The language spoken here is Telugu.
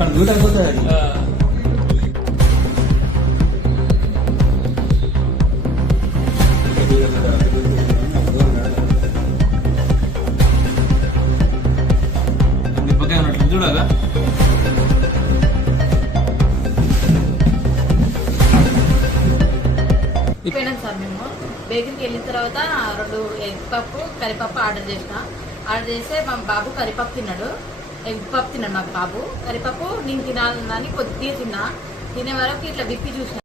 అక్కడ డ్యూటీ అయిపోతుంది. చూడగా పోయినాం సార్. మేము బేకరీకి వెళ్ళిన తర్వాత 2 ఎగ్ పప్పు కరిపప్పు ఆర్డర్ చేస్తే మా బాబు కరిపప్పు తిన్నాడు, ఎగ్ పప్పు తిన్నాడు. మా బాబు కరిపప్పు నేను తినాలని కొద్దిగా తినే వరకు ఇట్లా విప్పి చూసిన.